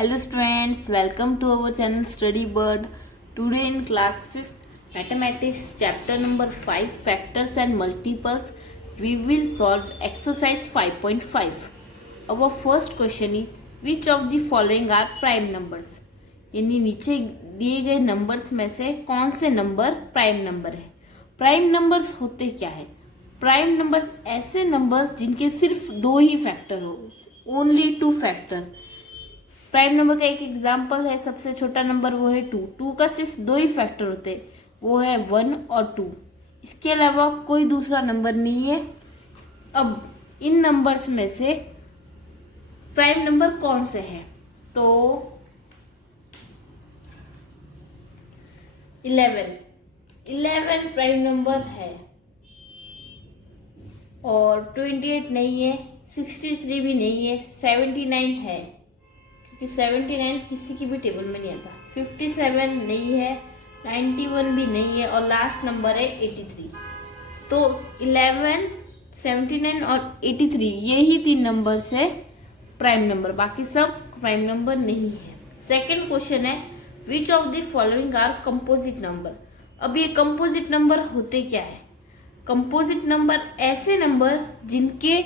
Hello students, welcome to our channel Study Bird. Today in class 5th Mathematics chapter number 5 Factors and Multiples we will solve exercise 5.5. Our first question is which of the following are prime numbers? यानी नीचे दिए गए numbers में से कौन से number prime number है। Prime numbers होते क्या है? प्राइम नंबर्स ऐसे नंबर्स जिनके सिर्फ दो ही फैक्टर हो, only two factor. Prime number का एक एग्जाम्पल है, सबसे छोटा नंबर वो है 2। 2 का सिर्फ दो ही फैक्टर होते हैं, वो है 1 और 2। इसके अलावा कोई दूसरा नंबर नहीं है। अब इन नंबर्स में से प्राइम नंबर कौन से हैं? तो 11 प्राइम नंबर है और 28 नहीं है, 63 भी नहीं है, 79 है कि 79 किसी की भी टेबल में नहीं आता, 57 नहीं है, 91 भी नहीं है और लास्ट नंबर है 83। तो 11, 79 और 83 यही तीन नंबर है प्राइम नंबर, बाकी सब प्राइम नंबर नहीं है। सेकंड क्वेश्चन है which of the following are composite number. अब ये कंपोजिट नंबर होते क्या है? कंपोजिट नंबर ऐसे नंबर जिनके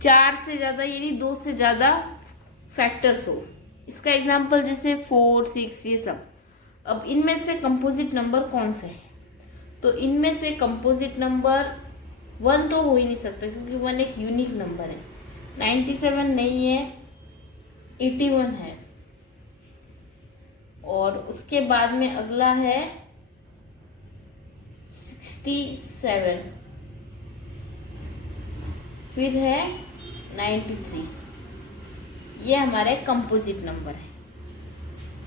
4 से ज्यादा यानी 2 से ज्यादा फैक्टर्स हो। इसका एग्जाम्पल जैसे 4, 6 ये सब। अब इनमें से कंपोजिट नंबर कौन सा है? तो इनमें से कंपोजिट नंबर 1 तो हो ही नहीं सकता क्योंकि 1 एक यूनिक नंबर है। 97 नहीं है, 81 है और उसके बाद में अगला है 67, फिर है 93। ये हमारे कंपोजिट नंबर है।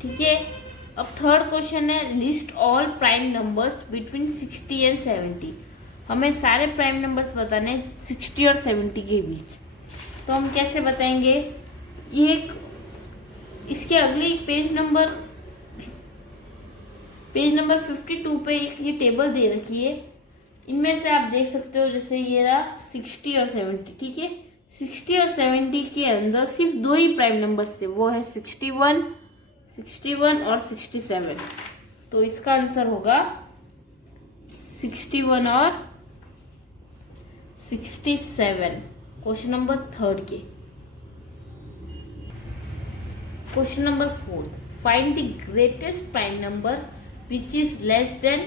ठीक है। अब थर्ड क्वेश्चन है list all prime numbers between 60 and 70। हमें सारे प्राइम नंबर्स बताने 60 और 70 के बीच। तो हम कैसे बताएंगे? ये एक इसके अगले पेज नंबर 52 पे एक ये टेबल दे रखी है। इनमें से आप देख सकते हो जैसे ये रहा 60 और 70। ठीक है। 60 और 70 के अंदर सिर्फ दो ही प्राइम नंबर थे, वो है 61 और 67। तो इसका आंसर होगा 61 और 67। क्वेश्चन नंबर 3 के। Question number 4 find the greatest prime number which is less than.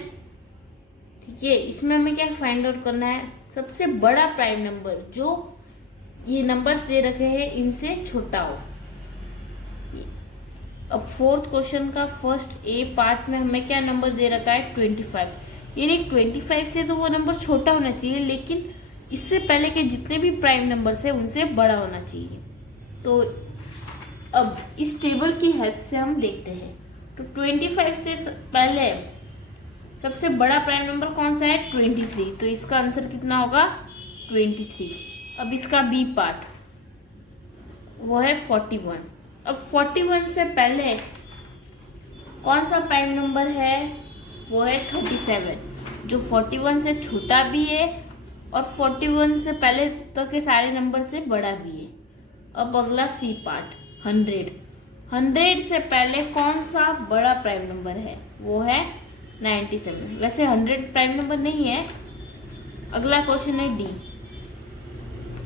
ठीक है, इसमें हमें क्या फाइंड आउट करना है? सबसे बड़ा प्राइम नंबर जो ये नंबर्स दे रखे हैं इनसे छोटा हो। अब फोर्थ क्वेश्चन का फर्स्ट ए पार्ट में हमें क्या नंबर दे रखा है? 25। यानी 25 से तो वो नंबर छोटा होना चाहिए, लेकिन इससे पहले के जितने भी प्राइम नंबर्स है उनसे बड़ा होना चाहिए। तो अब इस टेबल की हेल्प से हम देखते हैं। तो 25 से पहले सबसे बड़ा प्राइम नंबर कौन सा है? 23। तो इसका आंसर कितना होगा? 23। अब इसका बी पार्ट वो है 41। अब 41 से पहले कौन सा प्राइम नंबर है? वो है 37, जो 41 से छोटा भी है और 41 से पहले तक के सारे नंबर से बड़ा भी है। अब अगला सी पार्ट 100 से पहले कौन सा बड़ा प्राइम नंबर है? वो है 97। वैसे 100 प्राइम नंबर नहीं है। अगला क्वेश्चन है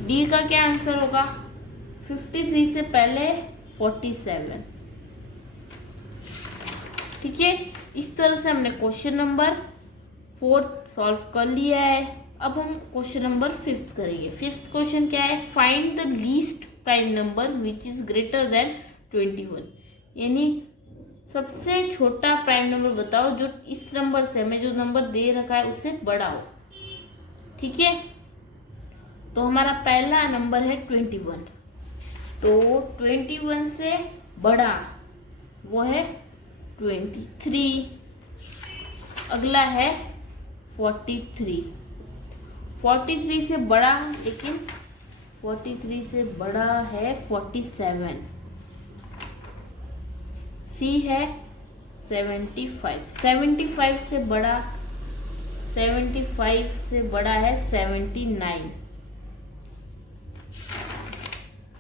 डी का क्या आंसर होगा? 53 से पहले 47। ठीक है। इस तरह से हमने क्वेश्चन नंबर 4 सॉल्व कर लिया है। अब हम क्वेश्चन नंबर 5 करेंगे। 5th क्वेश्चन क्या है? Find the least prime number which is greater than 21। यानी सबसे छोटा प्राइम नंबर बताओ जो इस नंबर से, हमें जो नंबर दे रखा है उससे बड़ा हो। ठीक है। तो हमारा पहला नंबर है 21। तो 21 से बड़ा वो है 23। अगला है 43 से बड़ा, लेकिन 43 से बड़ा है 47। सी है 75 से बड़ा, 75 से बड़ा है 79।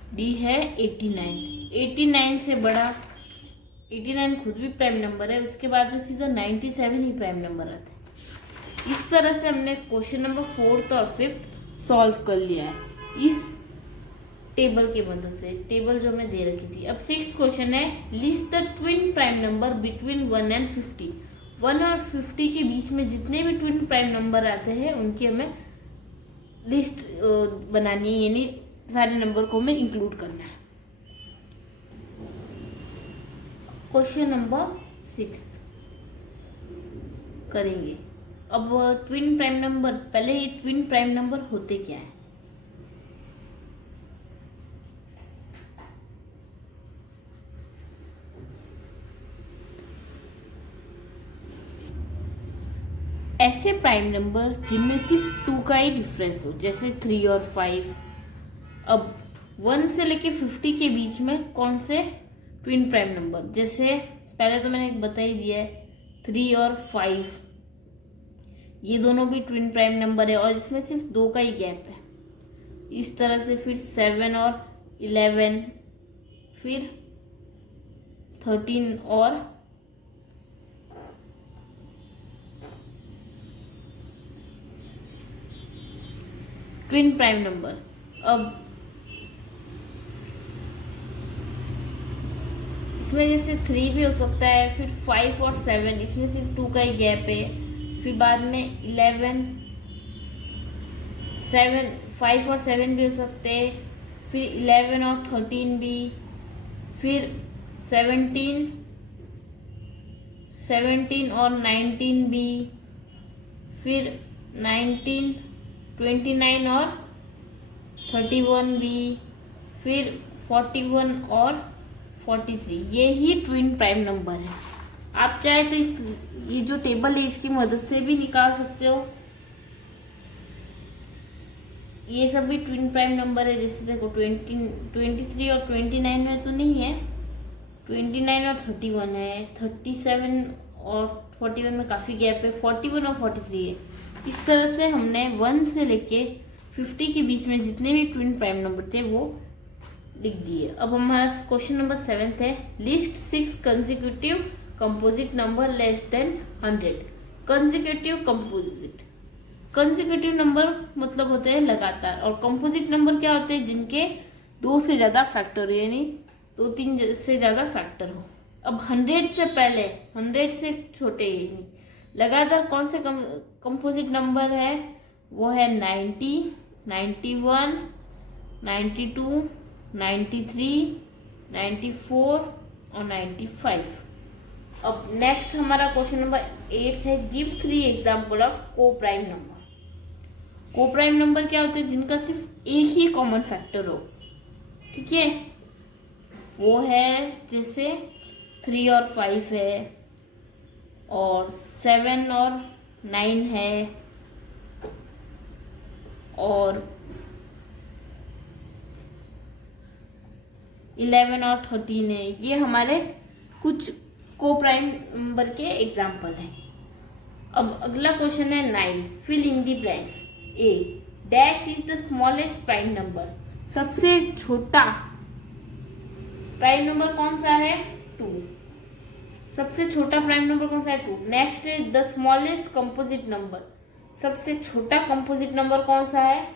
डी है 89 से बड़ा 89 खुद भी प्राइम नंबर है, उसके बाद में सीधा 97 ही प्राइम नंबर आता है। इस तरह से हमने क्वेश्चन नंबर 4th और 5th सॉल्व कर लिया है इस टेबल की मदद से, टेबल जो हमें दे रखी थी। अब 6th क्वेश्चन है, list the twin prime number between 1 and 50। 1 और 50 के बीच में जितने भी ट्विन प्राइम नंबर आते हैं उनकी हमें लिस्ट बनानी है, यानी सारे नंबर को हमें इंक्लूड करना है। क्वेश्चन नंबर 6 करेंगे। अब ट्विन प्राइम नंबर, पहले ये ट्विन प्राइम नंबर होते क्या है? ऐसे प्राइम नंबर जिनमें सिर्फ 2 का ही डिफरेंस हो, जैसे 3 और 5। अब 1 से लेके 50 के बीच में कौन से ट्विन प्राइम नंबर, जैसे पहले तो मैंने बता ही दिया है 3 और 5, ये दोनों भी ट्विन प्राइम नंबर है और इसमें सिर्फ 2 का ही गैप है। इस तरह से फिर 7 और 11, फिर 13 और ट्विन प्राइम नंबर। अब इसमें जैसे 3 भी हो सकता है, फिर 5 और 7, इसमें सिर्फ 2 का ही गैप है। फिर बाद में 11, 7, 5 और 7 भी हो सकते हैं, फिर 11 और 13 भी, फिर 17, 17 और 19 भी, फिर 19, 29 और 31 भी, फिर 41 और 43, ये ही ट्विन प्राइम नंबर है। आप चाहे तो ये जो टेबल है इसकी मदद से भी निकाल सकते हो। ये सब भी ट्विन प्राइम नंबर है, जैसे देखो 23 और 29 में तो नहीं है, 29 और 31 है, 37 और 41 में काफ़ी गैप है, 41 और 43 है। इस तरह से हमने 1 से लेके 50 के बीच में जितने भी ट्विन प्राइम नंबर थे वो लिख दिए। अब हमारा क्वेश्चन नंबर 7 है, list 6 consecutive composite number less than 100। Consecutive composite, consecutive number मतलब होते हैं लगातार, और कंपोजिट नंबर क्या होते हैं? जिनके 2 से ज़्यादा फैक्टर हो, यानी 2-3 से ज़्यादा फैक्टर हो। अब 100 से पहले, 100 से छोटे लगातार कौन से कंपोजिट नंबर है? वो है 90, 91, 92, 93, 94 और 95। अब नेक्स्ट हमारा क्वेश्चन नंबर 8 है, गिव 3 एग्जाम्पल ऑफ को प्राइम नंबर। को प्राइम नंबर क्या होते हैं? जिनका सिर्फ एक ही कॉमन फैक्टर हो, ठीक है। वो है जैसे 3 और 5 है, और 7 और 9 है, और 11 और 13 है। ये हमारे कुछ को प्राइम नंबर के एग्जाम्पल हैं। अब अगला क्वेश्चन है 9, fill in the blanks. A, dash is the smallest prime number. सबसे छोटा प्राइम नंबर कौन सा है? 2। सबसे छोटा प्राइम नंबर कौन सा है? 2। नेक्स्ट है द स्मॉलेस्ट कंपोजिट नंबर। सबसे छोटा कंपोजिट नंबर कौन सा है?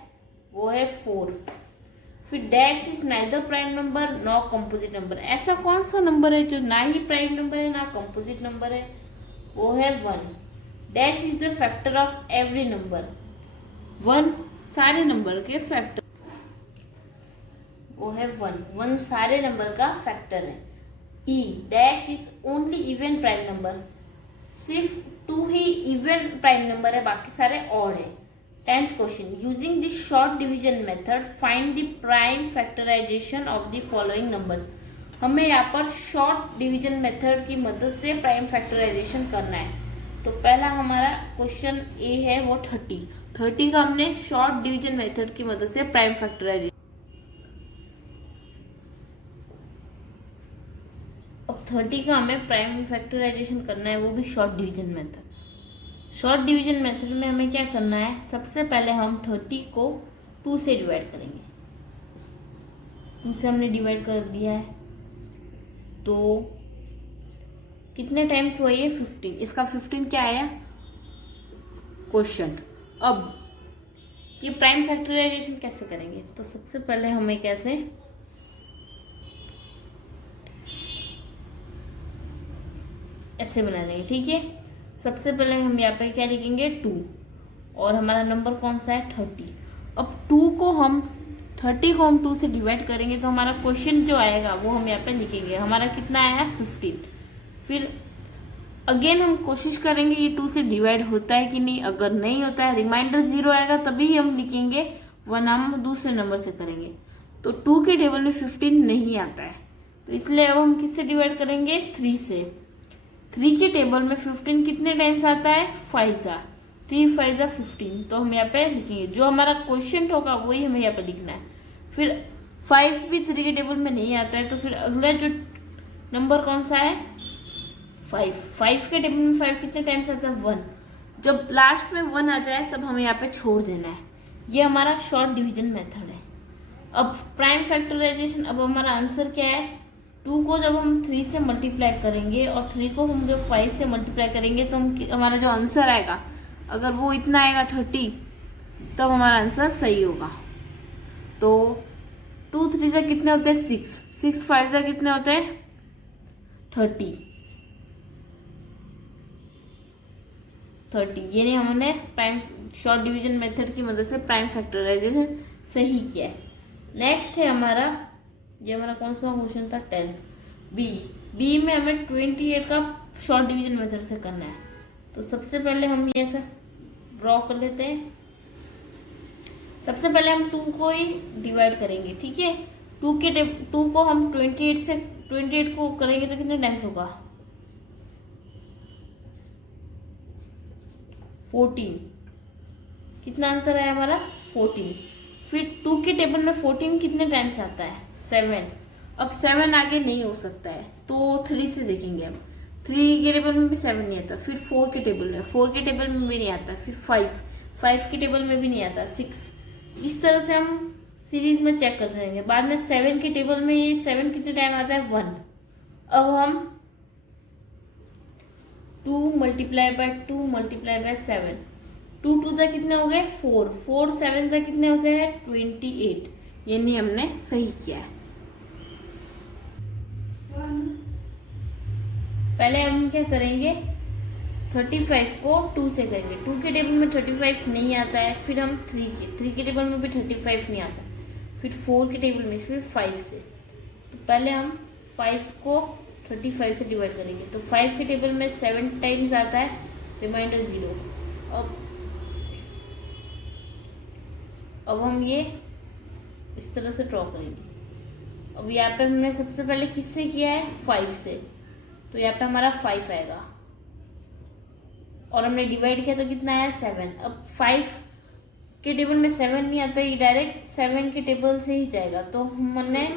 वो है 4। फिर dash is neither prime number नॉ कंपोजिट नंबर। ऐसा कौन सा नंबर है जो ना ही प्राइम नंबर है ना कंपोजिट नंबर है? वो है 1। Dash is the factor of every number. 1 सारे नंबर के फैक्टर, वो है 1। 1 सारे नंबर का फैक्टर है। E, dash is only even prime number. सिर्फ 2 ही इवन प्राइम नंबर है, बाकी सारे ऑड है। 10th question, using the short division method find the prime factorisation of the following numbers. हमें यहाँ पर शॉर्ट डिवीजन मेथड की मदद से प्राइम फैक्टराइजेशन करना है। तो पहला हमारा क्वेश्चन ए है वो 30 का हमने शॉर्ट डिवीजन मेथड की मदद से प्राइम फैक्टराइजेशन। अब 30 का हमें प्राइम फैक्टराइजेशन करना है, वो भी short division method. Short division method में हमें क्या करना है? सबसे पहले हम 30 को 2 से डिवाइड करेंगे। 2 से हमने डिवाइड कर दिया है, तो कितने टाइम्स हुआ ये 15, इसका 15 क्या आया क्वेश्चन। अब ये प्राइम फैक्टराइजेशन कैसे करेंगे, तो सबसे पहले हमें कैसे ऐसे बना देंगे, ठीक है। सबसे पहले हम यहाँ पे क्या लिखेंगे 2, और हमारा नंबर कौन सा है 30। अब 30 को हम 2 से डिवाइड करेंगे तो हमारा क्वेश्चन जो आएगा वो हम यहाँ पे लिखेंगे, हमारा कितना आया 15। फिर अगेन हम कोशिश करेंगे ये 2 से डिवाइड होता है कि नहीं, अगर नहीं होता है रिमाइंडर 0 आएगा तभी हम लिखेंगे, वरना हम दूसरे नंबर से करेंगे। तो 2 के टेबल में 15 नहीं आता है, तो इसलिए अब हम किससे डिवाइड करेंगे 3 से। 3 के टेबल में 15 कितने टाइम्स आता है 5 जा 3 5 जा 15, तो हम यहाँ पे लिखेंगे जो हमारा क्वेश्चन होगा वही हमें यहाँ पे लिखना है। फिर 5 भी 3 के टेबल में नहीं आता है, तो फिर अगला जो नंबर कौन सा है 5 के टेबल में 5 कितने टाइम्स आता है 1, जब लास्ट में 1 आ जाए तब हमें यहाँ पे छोड़ देना है। ये हमारा शॉर्ट डिवीजन मेथड है। अब प्राइम फैक्टराइजेशन, अब हमारा आंसर क्या है 2 को जब हम 3 से मल्टीप्लाई करेंगे और 3 को हम जब 5 से मल्टीप्लाई करेंगे तो हमारा जो आंसर आएगा अगर वो इतना आएगा 30, तब हमारा आंसर सही होगा। तो 2 3 से कितने होते हैं 6, 6 5 से कितने होते हैं 30। ये नहीं हमने प्राइम शॉर्ट डिवीजन मेथड की मदद से प्राइम फैक्टराइजेशन सही किया है। नेक्स्ट है हमारा, ये हमारा कौन सा क्वेश्चन था 10 बी में हमें 28 का शॉर्ट डिवीजन मेथड से करना है। तो सबसे पहले हम ये ऐसा ड्रॉ कर लेते हैं। सबसे पहले हम 2 को ही डिवाइड करेंगे, ठीक है। 2 को हम 28 को करेंगे तो कितने टाइम्स होगा 14, कितना आंसर है हमारा 14। फिर 2 के टेबल में 14 कितने टाइम्स आता है 7। अब 7 आगे नहीं हो सकता है तो 3 से देखेंगे। अब 3 के टेबल में भी 7 नहीं आता, फिर 4 के टेबल में भी नहीं आता, फिर 5 के टेबल में भी नहीं आता, 6। इस तरह से हम सीरीज में चेक करते रहेंगे। बाद में 7 के टेबल में ये 7 कितने टाइम आता है 1। अब हम 2 मल्टीप्लाई बाय 2 मल्टीप्लाई बाय 7, 2 2 से कितने हो गए 4, 4 7 से कितने होते हैं 28। यानी हमने सही किया है। पहले हम क्या करेंगे 35 को 2 से करेंगे। 2 के टेबल में 35 नहीं आता है, फिर हम 3 के टेबल में भी 35 नहीं आता, फिर 4 के टेबल में, फिर 5 से। तो पहले हम 5 को 35 से डिवाइड करेंगे, तो 5 के टेबल में 7 टाइम्स आता है, रिमाइंडर 0। अब हम ये इस तरह से ड्रॉ करेंगे। अब यहाँ पे हमने सबसे पहले किससे किया है 5 से, तो यहाँ पे हमारा 5 आएगा, और हमने डिवाइड किया तो कितना आया 7। अब 5 के टेबल में 7 नहीं आता, ये डायरेक्ट 7 के टेबल से ही जाएगा। तो हमने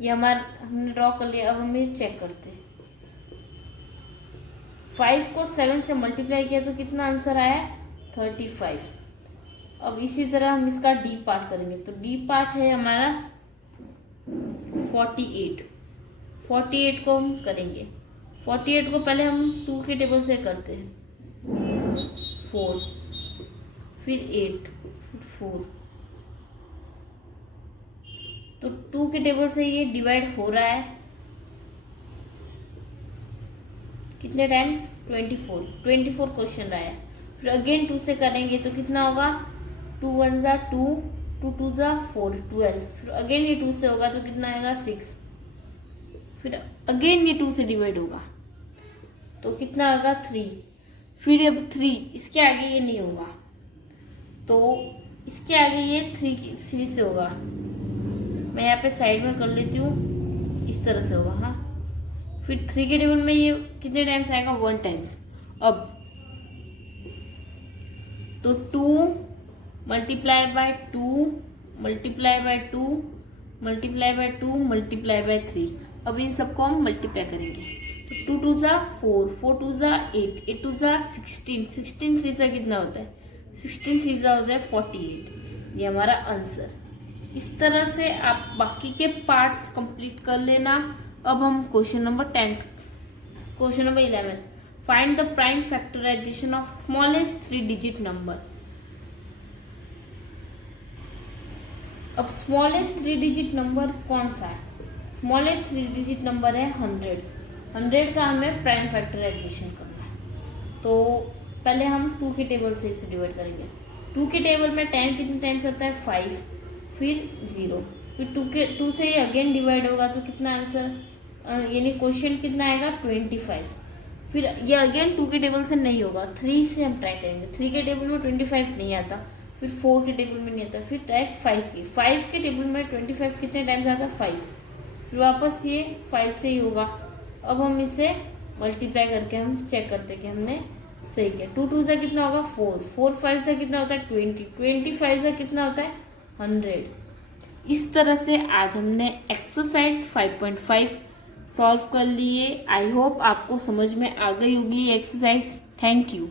ये हमने ड्रॉ कर लिया। अब हम ये चेक करते हैं, 5 को 7 से मल्टीप्लाई किया तो कितना आंसर आया 35। अब इसी तरह हम इसका डी पार्ट करेंगे, तो डी पार्ट है हमारा 48 को हम करेंगे। 48 को पहले हम 2 के टेबल से करते हैं, 4 फिर 8 4, तो 2 के टेबल से ये डिवाइड हो रहा है कितने टाइम्स 24 क्वेश्चन रहा है। फिर अगेन 2 से करेंगे तो कितना होगा 2 1 जा 2, 2 2 जा 4 12। फिर अगेन ये 2 से होगा तो कितना आएगा 6। फिर अगेन ये 2 से डिवाइड होगा तो कितना होगा 3। फिर अब 3 इसके आगे ये नहीं होगा, तो इसके आगे ये 3 से होगा। मैं यहाँ पे साइड में कर लेती हूँ, इस तरह से होगा। हाँ, फिर 3 के टेबल में ये कितने टाइम्स आएगा 1 टाइम्स। अब तो 2 multiply by 2 multiply by 2 multiply by 2 multiply by 3। अब इन सबको हम मल्टीप्लाई करेंगे, तो 2 2 जा 4, 4 2 जा 8, 8 2 जा 16, 16 3 जा कितना होता है 16 3 जा होता है 48। ये हमारा आंसर। इस तरह से आप बाकी के पार्ट्स कंप्लीट कर लेना। अब हम question number 10 question number 11, find the prime factorisation of smallest 3 digit number. अब स्मॉलेस्ट 3 डिजिट नंबर कौन सा है? स्मॉलेस्ट 3 डिजिट नंबर है 100 का हमें प्राइम फैक्टराइजेशन करना है। तो पहले हम 2 के टेबल से इसे डिवाइड करेंगे। 2 के टेबल में 10 कितने टाइम्स आता है? 5, फिर 0, फिर 2 से अगेन डिवाइड होगा तो कितना आंसर, यानी क्वेश्चन कितना आएगा? 25। फिर ये अगेन 2 के टेबल से नहीं होगा, 3 से हम ट्राई करेंगे। 3 के टेबल में 25 नहीं आता, फिर 4 के टेबल में नहीं आता, फिर डायरेक्ट 5 के टेबल में 25 कितने टाइम्स आता है? 5, फिर वापस ये 5 से ही होगा। अब हम इसे मल्टीप्लाई करके हम चेक करते हैं कि हमने सही किया। 2 से कितना होगा? 4 5 से कितना होता है? 25 से कितना होता है? 100। इस तरह से आज हमने एक्सरसाइज 5.5 सॉल्व कर लिए। आई होप आपको समझ में आ गई होगी ये एक्सरसाइज। Thank you.